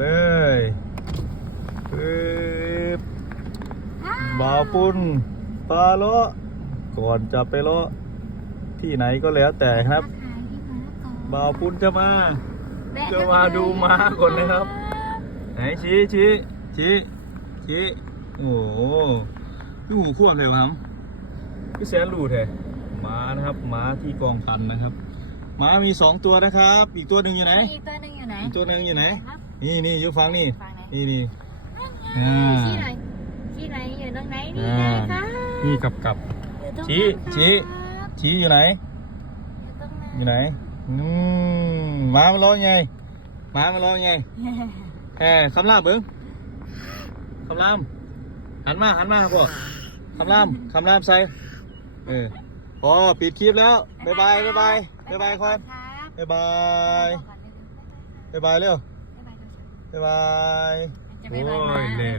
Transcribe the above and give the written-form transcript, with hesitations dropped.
เลยปึ๊บบ่าวปุ้นปลาเลาะก่อนจะไปเลาะที่ไหนก็แล้วแต่ครับบ่าวปุ้นจะมาดูม้าก่อนนะครับไหนชี้โอ้โหดูขั้วเลยวะครับพี่แสนรู้แท้ม้านะครับม้าที่กองพันนะครับม้ามี2ตัวนะครับอีกตัวหนึ่งอยู่ไหนอีกตัวหนึ่งอยู่ไหนนี่อยู่ฝั่งนี่นี่ชี้ไหนอยู่ตรงไหนนี่ไงคะนี่กับชี้อยู่ไหนม้ามันร้องไงคำรามเบิ้งคำรามหันมาครับพ่อคำรามใส่พอปิดคลิปแล้วบ๊ายบายคอนบ๊ายบายเร็วบ๊ายบายโอ้ยเร็ว